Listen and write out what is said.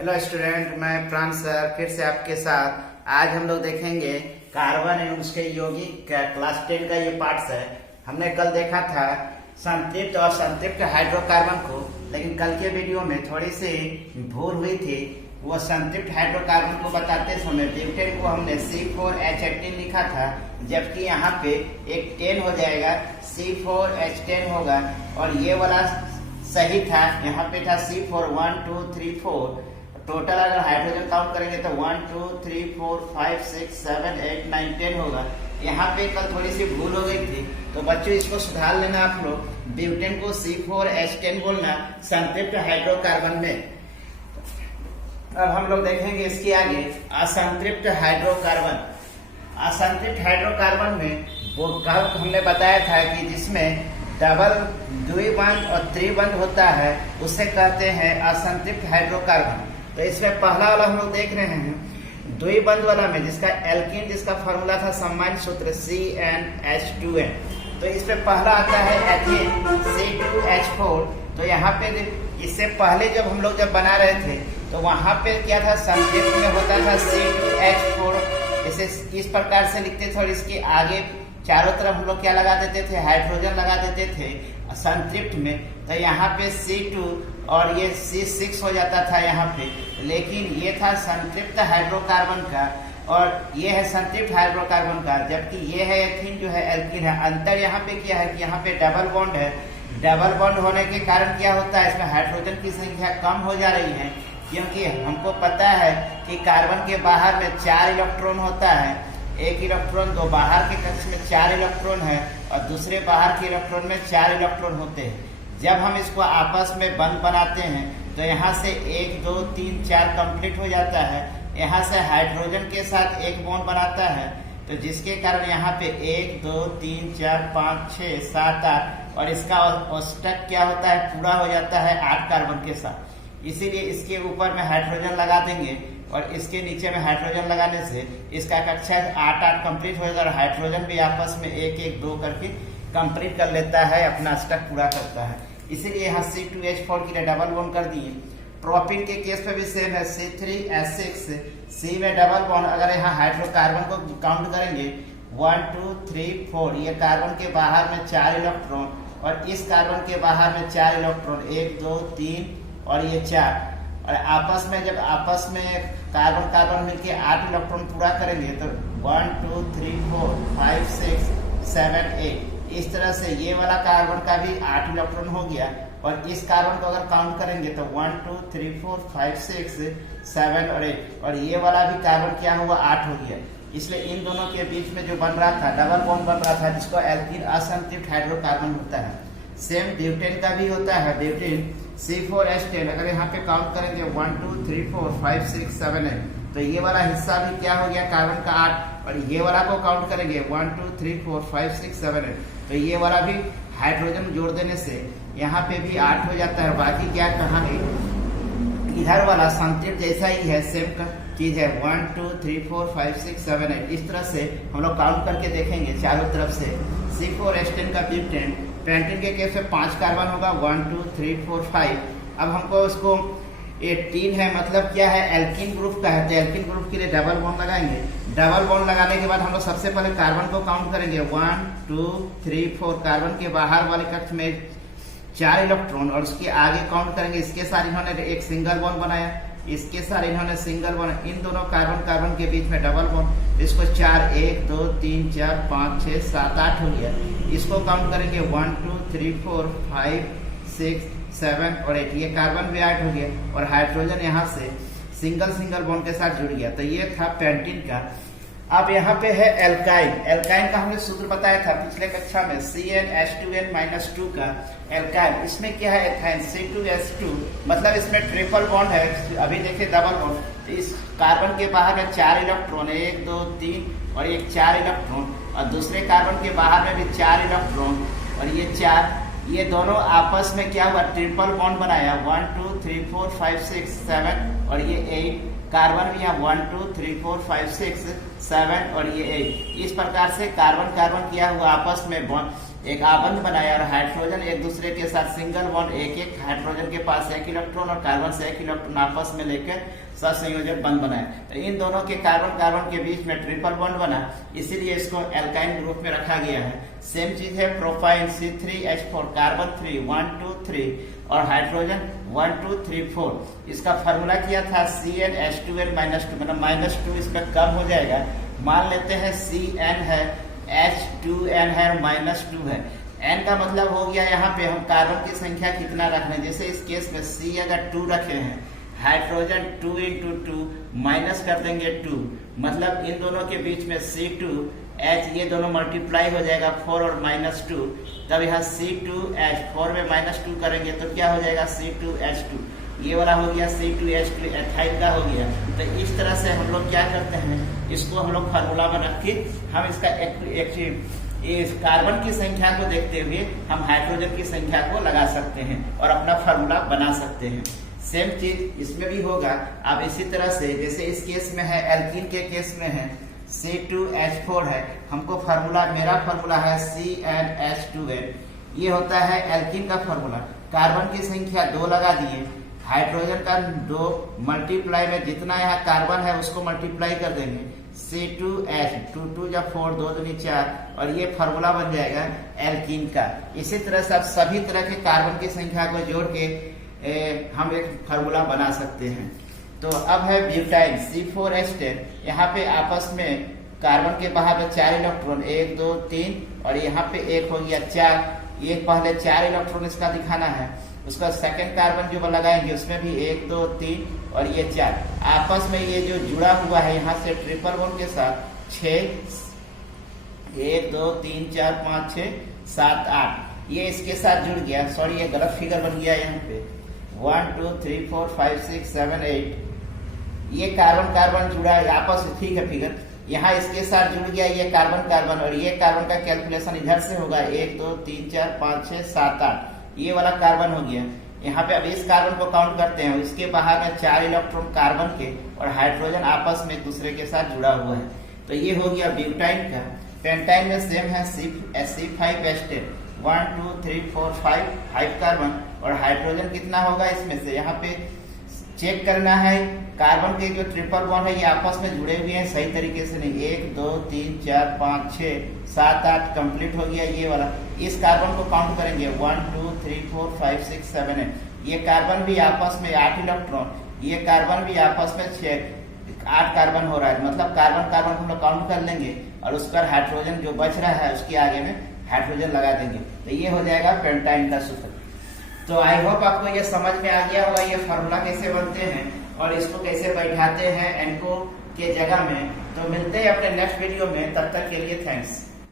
Hello student, मैं प्राण sir फिर से आपके साथ। आज हम लोग देखेंगे कार्बन एवं उसके यौगिक का क्लास 10 का ये पार्ट्स है। हमने कल देखा था संतृप्त और संतृप्त हाइड्रोकार्बन को, लेकिन कल के वीडियो में थोड़ी सी भूल हुई थी। वो संतृप्त हाइड्रोकार्बन को बताते समय ब्यूटेन को हमने C4H18 लिखा था, जबकि यहाँ पे एक 10 हो जाएगा, C4H10 होगा। और ये वाला सही था, यहाँ पे था C4 1 2 3 4। टोटल अगर हाइड्रोजन काउंट करेंगे तो 1 2 3 4 5 6 7 8 9 10 होगा। यहाँ पे कल थोड़ी सी भूल हो गई थी, तो बच्चों इसको सुधार लेना आप लोग। ब्यूटेन को C4H10 बोलना संतृप्त हाइड्रोकार्बन में। अब हम लोग देखेंगे इसके आगे असंतृप्त हाइड्रोकार्बन। असंतृप्त हाइड्रोकार्बन में वो कल हमने बताया था कि जिसमें डबल द्विबंध और त्रिबंध होता है, उसे कहते हैं असंतृप्त हाइड्रोकार्बन। तो इसमें पहला वाला हम लोग देख रहे हैं द्विबंध वाला में, जिसका एल्कीन, जिसका फॉर्मूला था सामान्य सूत्र CnH2n। तो इसमें पहला आता है एथेन C2H4। तो यहाँ पे इससे पहले जब हम लोग बना रहे थे तो वहां पे क्या था, संतृप्त में होता था C2H4। इसे इस प्रकार से लिखते थे और इसके आगे चारों तरफ हम लोग क्या लगा देते थे, हाइड्रोजन लगा देते थे संतृप्त में। तो यहाँ पे C2 और ये C6 हो जाता था यहाँ पे। लेकिन ये था संतृप्त हाइड्रोकार्बन का और ये है संतृप्त हाइड्रोकार्बन का, जबकि ये है एथीन जो है एल्कीन है। अंतर यहाँ पे क्या है कि यहाँ पे डबल बॉन्ड है। डबल बॉन्ड होने के कारण क्या होता है, इसमें हाइड्रोजन की संख्या कम हो जा रही है, क्योंकि हमको पता है कि कार्बन के बाहर में 4 इलेक्ट्रॉन होता है। एक इलेक्ट्रॉन, दो बाहर के कक्ष में 4 इलेक्ट्रॉन है और दूसरे बाहर के इलेक्ट्रॉन में 4 इलेक्ट्रॉन होते हैं। जब हम इसको आपस में बंद बनाते हैं तो यहाँ से 1 2 3 4 कंप्लीट हो जाता है। यहाँ से हाइड्रोजन के साथ एक बॉन्ड बनाता है, तो जिसके कारण यहाँ पे 1 2 3 4 5 6 7 8 और इसका औसतक क्या होता है, पूरा हो जाता है 8 कार्बन के साथ। इसीलिए इसके ऊपर में हाइड्रोजन लगा देंगे और इसके नीचे में हाइड्रोजन लगाने से इसका कक्षा 8 8 कंप्लीट होगा और हाइड्रोजन भी आपस में 1 1 2 करके कंप्लीट कर लेता है, अपना स्टक पूरा करता है। इसीलिए यहाँ C2H4 के लिए डबल बॉन्ड कर दिए। प्रोपीन के केस पे भी सेम है, C3H6, C में डबल बॉन्ड। अगर यहाँ हाइड्रोकार्बन को काउंट करेंगे 1 2 3 4, ये कार्बन के बाहर में 4 इलेक्ट्रॉन और इस कार्बन के बाहर में 4 इलेक्ट्रॉन, 1 2 3 और ये 4। और आपस में जब आपस में कार्बन कार्बन मिलके 8 इलेक्ट्रॉन पूरा करेंगे तो 1 2 3 4 5 6 7 8। इस तरह से ये वाला कार्बन का भी 8 इलेक्ट्रॉन हो गया। और इस कार्बन को अगर काउंट करेंगे तो 1 2 3 4 5 6 7 और 8। और ये वाला भी कार्बन क्या हुआ, 8 हो गया। इसलिए इन दोनों के बीच में जो बन रहा था, डबल बॉन्ड बन रहा था, जिसको एल्कीन असंतृप्त हाइड्रोकार्बन होता है। सेम ब्यूटेन का भी होता है, ब्यूटेन C4H10। अगर यहाँ पे काउंट करेंगे 1 2 3 4 5 6 7 8, तो ये वाला हिस्सा भी क्या हो गया, कार्बन का 8। और ये वाला को काउंट करेंगे 1 2 3 4 5 6 7 8, तो ये वाला भी हाइड्रोजन जोड़ देने से यहाँ पे भी 8 हो जाता है। बाकी क्या कहानी, इधर वाला संतृप्त जैसा ही है, सेम का चीज है, 1 2 3 4 5 6 7 8। इस तरह से हम लोग काउंट करके देखेंगे चारों तरफ से। C4H10 का ब्यूटेन, पेंटेन के केस में 5 कार्बन होगा, 1 2 3 4 5। अब हमको उसको 18 है, मतलब क्या है, एल्कीन ग्रुप का है। तो एल्कीन ग्रुप के लिए डबल बॉन्ड लगाएंगे। डबल बॉन्ड लगाने के बाद हम लोग सबसे पहले कार्बन को काउंट करेंगे 1 2 3 4। कार्बन के बाहर वाले कक्ष में 4 इलेक्ट्रॉन और उसके आगे काउंट करेंगे। इसके साथ इन्होंने एक सिंगल बॉन्ड बनाया, इसके साथ इन्होंने सिंगल बॉन्ड, इन दोनों कार्बन कार्बन के बीच में डबल बॉन्ड। इसको 4 1 2 3 4 5 6 7 8 हो गया। इसको काउंट करेंगे 1 2 3 4 5 6 7 और 8। ये कार्बन भी 8 हो गया और हाइड्रोजन यहाँ से सिंगल सिंगल बॉन्ड के साथ जुड़ गया। तो ये था पेंटीन का। अब यहाँ पे है एल्काइन। एल्काइन का हमने सूत्र बताया था पिछले कक्षा में, CnH2n-2 का एल्काइन। इसमें क्या है, एथाइन C2H2, मतलब इसमें ट्रिपल बॉन्ड है। अभी देखिए डबल बॉन्ड, इस कार्बन के बाहर में 4 इलेक्ट्रॉन, 1 2 3 और एक 4 इलेक्ट्रॉन, और दूसरे कार्बन के बाहर में भी 4 इलेक्ट्रॉन और ये 4। ये दोनों आपस में क्या हुआ, ट्रिपल बॉन्ड बनाया, 1 2 3 4 5 6 7 और ये 8। कार्बन भी यहाँ 1 2 3 4 5 6 7 और ये 8। इस प्रकार से कार्बन कार्बन किया हुआ आपस में बॉन्ड एक आबंध बनाया और हाइड्रोजन एक दूसरे के साथ सिंगल बॉन्ड एक हाइड्रोजन के पास एक इलेक्ट्रॉन और कार्बन से एक इलेक्ट्रॉन आपस में लेकर सहसंयोजक बंध बनाए। तो इन दोनों के कार्बन कार्बन के बीच में ट्रिपल बॉन्ड बना, इसीलिए इसको एल्काइन ग्रुप में रखा गया है। सेम चीज है प्रोपाइन C3H4 कार्बन 3 1 2 3 और हाइड्रोजन 1 2 3 4। इसका फार्मूला किया था CnH2n -2, मतलब -2 इसमें कम हो जाएगा। मान लेते हैं Cn है, H2n है और -2 है। n का मतलब हो गया यहाँ पे हम कार्बन की संख्या कितना रखना है। जैसे इस केस में C अगर 2 रखे हैं, हाइड्रोजन 2 × 2 माइनस कर देंगे 2, मतलब इन दोनों के बीच में C2H ये दोनों मल्टीप्लाई हो जाएगा 4 और -2, तब यहाँ C2H 4 में -2 करेंगे तो क्या हो जाएगा C2H2। ये वाला हो गया C2H2 एथाइल का हो गया। तो इस तरह से हम लोग क्या करते हैं, इसको हम लोग फार्मूला में रख के हम इसका इस कार्बन की संख्या को देखते हुए हम हाइड्रोजन की संख्या को लगा सकते हैं और अपना फार्मूला बना सकते हैं। सेम चीज इसमें भी होगा। अब इसी तरह से जैसे इस केस में है, एल्कीन के केस में है C2H4 है, हमको फार्मूला, मेरा फार्मूला है CnH2n। ये होता है एल्कीन का फार्मूला। कार्बन की संख्या 2 लगा दिए, हाइड्रोजन का 2 मल्टीप्लाई में जितना यहाँ कार्बन है उसको मल्टीप्लाई कर देंगे C2H 2 2 या 4 2 दूनी 4 और ये फार्मूला बन जाएगा एल्कीन का। इसी तरह से आप सभी तरह के कार्बन की संख्या को जोड़ के हम एक फार्मूला बना सकते हैं। तो अब है ब्यूटाइल C4H10। यहाँ पे आपस में कार्बन के बाहर में 4 इलेक्ट्रॉन 1 2 3 और यहाँ पे एक हो गया 4। ये पहले 4 इलेक्ट्रॉन इसका दिखाना है, उसका सेकंड कार्बन जो लगाएंगे उसमें भी 1 2 3 और ये 4। आपस में ये जो जुड़ा हुआ है यहाँ से ट्रिपल बॉन्ड के साथ 6 1 2 3 4 5 6 7 8 ये इसके साथ जुड़ गया। सॉरी ये गलत फिगर बन गया यहाँ पे 1 2 3 4 5 6 7 8। ये कार्बन कार्बन जुड़ा है आपस में, ठीक है फिगर। यहाँ इसके साथ जुड़ गया ये कार्बन कार्बन और ये कार्बन का कैलकुलेशन इधर से होगा 1 2 3 4 5 6 7 8। ये वाला कार्बन हो गया। यहाँ पे अब इस कार्बन को काउंट करते हैं, इसके बाहर में 4 इलेक्ट्रॉन कार्बन के और हाइड्रोजन आपस में एक दूसरे के साथ जुड़ा हुआ है। तो ये हो गया ब्यूटाइन का। पेंटाइन में सेम है C5H10 1 2 3 4 5 कार्बन और हाइड्रोजन कितना होगा इसमें से, यहाँ पे चेक करना है कार्बन के जो ट्रिपल बॉन्ड है ये आपस में जुड़े हुए हैं सही तरीके से नहीं। 1 2 3 4 5 6 7 8 कंप्लीट हो गया ये वाला। इस कार्बन को काउंट करेंगे 1 2 3 4 5 6 7 8। ये कार्बन भी आपस में 8 इलेक्ट्रॉन, ये कार्बन भी आपस में 8 कार्बन हो रहा है, मतलब कार्बन कार्बन हम लोग काउंट कर लेंगे और उस पर हाइड्रोजन जो बच रहा है उसके आगे में हाइड्रोजन लगा देंगे। तो ये हो जाएगा पेंटाइन का सूत्र। तो आई होप आपको ये समझ में आ गया होगा ये फार्मूला कैसे बनते हैं और इसको कैसे बैठाते हैं एनको के जगह में। तो मिलते हैं अपने नेक्स्ट वीडियो में, तब तक के लिए थैंक्स।